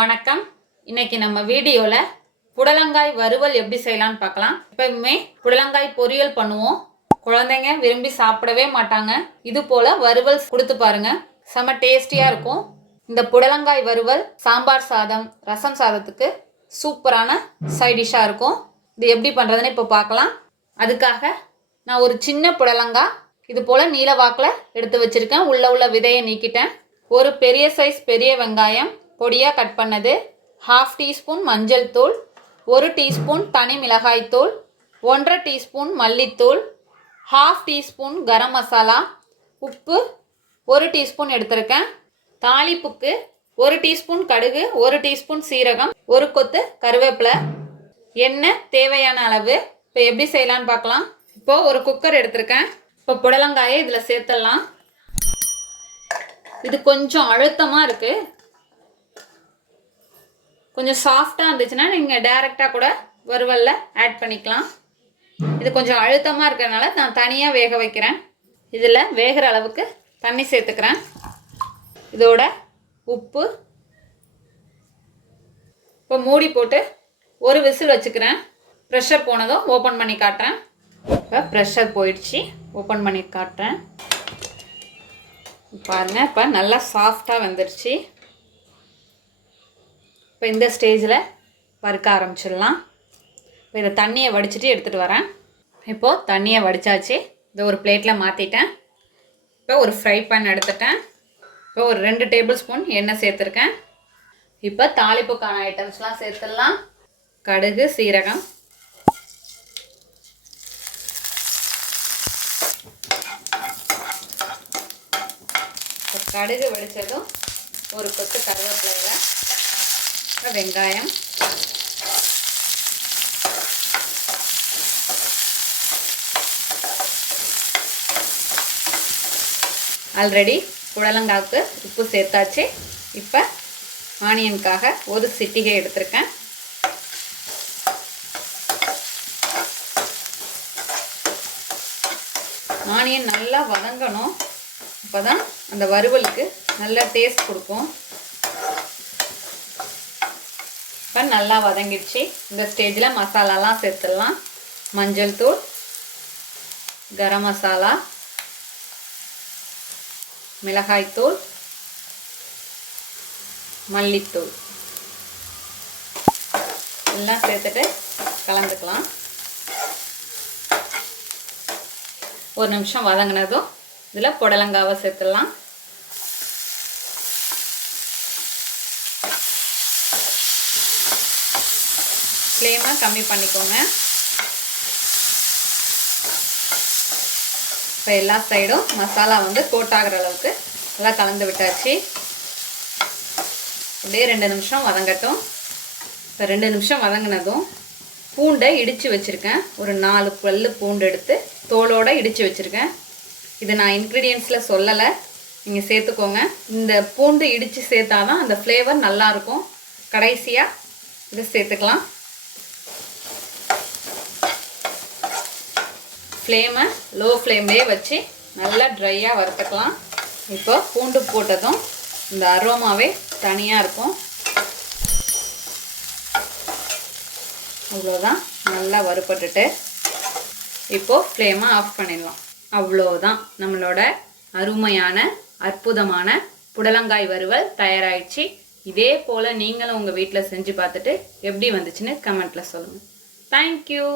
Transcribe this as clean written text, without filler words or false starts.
வணக்கம். இன்னைக்கு நம்ம வீடியோல புடலங்காய் வறுவல் எப்படி செய்யலாம்னு பார்க்கலாம். எப்பவுமே புடலங்காய் பொரியல் பண்ணுவோம், குழந்தைங்க விரும்பி சாப்பிடவே மாட்டாங்க. இது போல வறுவல் கொடுத்து பாருங்க, செம டேஸ்டியா இருக்கும். இந்த புடலங்காய் வறுவல் சாம்பார் சாதம், ரசம் சாதத்துக்கு சூப்பரான சைட் டிஷ்ஷாக இருக்கும். இது எப்படி பண்ணுறதுன்னு இப்போ பார்க்கலாம். அதுக்காக நான் ஒரு சின்ன புடலங்காய் இது போல் நீல வாக்கில் எடுத்து வச்சுருக்கேன். உள்ள விதையை நீக்கிட்டேன். ஒரு பெரிய சைஸ் பெரிய வெங்காயம் பொடியாக கட் பண்ணது, 1/2 டீஸ்பூன் மஞ்சள் தூள், 1 டீஸ்பூன் தனி மிளகாய் தூள், 1/2 டீஸ்பூன் மல்லித்தூள், 1/2 டீஸ்பூன் கரம் மசாலா, உப்பு 1 டீஸ்பூன் எடுத்திருக்கேன். தாளிப்புக்கு 1 டீஸ்பூன் கடுகு, 1 டீஸ்பூன் சீரகம், 1 கொத்து கருவேப்பிலை, எண்ணெய் தேவையான அளவு. இப்போ எப்படி செய்யலான்னு பார்க்கலாம். இப்போது ஒரு குக்கர் எடுத்திருக்கேன். இப்போ புடலங்காயை இதில் சேர்த்துடலாம். இது கொஞ்சம் அழுத்தமாக இருக்குது. கொஞ்சம் சாஃப்டாக இருந்துச்சுன்னா நீங்கள் டைரெக்டாக கூட வறுவலில் ஆட் பண்ணிக்கலாம். இது கொஞ்சம் அழுத்தமாக இருக்கிறதுனால நான் தனியாக வேக வைக்கிறேன். இதில் வேகிற அளவுக்கு தண்ணி சேர்த்துக்கிறேன். இதோட உப்பு. இப்போ மூடி போட்டு ஒரு விசில் வச்சுக்கிறேன். ப்ரெஷர் போனதும் ஓப்பன் பண்ணி காட்டுறேன். இப்போ ப்ரெஷர் போயிடுச்சு, ஓப்பன் பண்ணி காட்டுறேன். பாருங்கள், இப்போ நல்லா சாஃப்டாக வந்துடுச்சு. இப்போ இந்த ஸ்டேஜில் வறுக்க ஆரம்பிச்சிடலாம். இப்போ இதை தண்ணியை வடிச்சிட்டு எடுத்துகிட்டு வரேன். இப்போது தண்ணியை வடித்தாச்சு. இதை ஒரு பிளேட்டில் மாற்றிட்டேன். இப்போ ஒரு ஃப்ரை பேன் எடுத்துட்டேன். இப்போ ஒரு 2 டேபிள் ஸ்பூன் எண்ணெய் சேர்த்துருக்கேன். இப்போ தாளிப்புக்கான ஐட்டம்ஸ்லாம் சேர்த்துடலாம். கடுகு, சீரகம், கடுகு வெடித்ததும் ஒரு கொத்து கருவேப்பிலை, வெங்காயம், ஆல்ரெடி புடலங்காய்க்கு உப்பு சேர்த்தாச்சு. இப்போ ஆனியனுக்காக ஒரு சிட்டிகை எடுத்திருக்கேன். ஆனியன் நல்லா வதங்கணும், அப்போ தான் அந்த வறுவலுக்கு நல்ல டேஸ்ட் கொடுக்கும். இப்போ நல்லா வதங்கிடுச்சு. இந்த ஸ்டேஜில் மசாலாலாம் சேர்த்துடலாம். மஞ்சள் தூள், கரம் மசாலா, மிளகாய்த்தூள், மல்லித்தூள் எல்லாம் சேர்த்துட்டு கலந்துக்கலாம். ஒரு நிமிஷம் வதங்கினதும் இதில் புடலங்காவை சேர்த்துடலாம். ஃப்ளேமை கம்மி பண்ணிக்கோங்க. இப்போ எல்லா சைடும் மசாலா கோட் ஆகிற அளவுக்கு நல்லா கலந்து விட்டாச்சு. அப்படியே 2 நிமிஷம் வதங்கட்டும். இப்போ 2 நிமிஷம் வதங்கினதும் பூண்டை இடித்து வச்சுருக்கேன். ஒரு 4 பல் பூண்டு எடுத்து தோலோடு இடித்து வச்சுருக்கேன். இது நான் இன்க்ரீடியன்ஸில் சொல்லலை, நீங்கள் சேர்த்துக்கோங்க. இந்த பூண்டு இடித்து சேர்த்தா தான் அந்த ஃப்ளேவர் நல்லாயிருக்கும். கடைசியாக இதை சேர்த்துக்கலாம். ஃப்ளேமை லோ ஃப்ளேம்லேயே வச்சு நல்லா ட்ரையாக வறுத்துக்கலாம். இப்போ பூண்டு போட்டதும் இந்த அரோமாவே தனியாக இருக்கும். அவ்வளோதான், நல்லா வறுப்பட்டுட்டு இப்போது ஃப்ளேமை ஆஃப் பண்ணிடலாம். அவ்வளோதான், நம்மளோட அருமையான அற்புதமான புடலங்காய் வறுவல் தயாராகிடுச்சு. இதே போல் நீங்களும் உங்கள் வீட்டில் செஞ்சு பார்த்துட்டு எப்படி வந்துச்சுன்னு கமெண்ட்டில் சொல்லுங்கள். தேங்க்யூ.